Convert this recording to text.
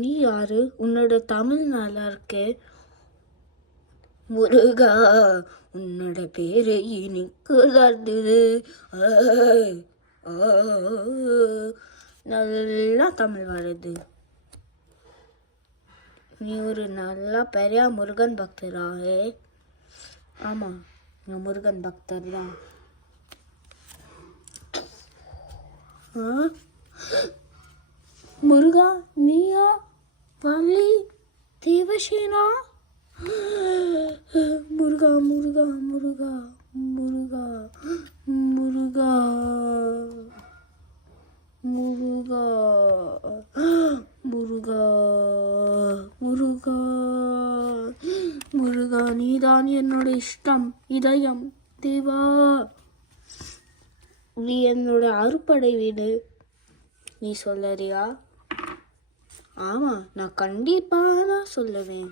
நீ யாரு? உன்னோட தமிழ் நல்லா இருக்கு. முருகா, உன்னோட பேரு இனிக்குது. நல்லா தமிழ் வருது. நீ ஒரு நல்லா பெரிய முருகன் பக்தராகே. ஆமாம், நான் முருகன் பக்தர் தான். முருகா, நீயா? வள்ளி தேவசேனா? முருகா முருகா முருகா முருகா முருகா முருகா முருகா முருகா முருகா, நீதான் என்னோட இஷ்டம், இதயம், தேவா. நீ என்னோட அறுப்படை வீடு. நீ சொல்லறியா? ஆமாம், நான் கண்டிப்பாக சொல்லுவேன்.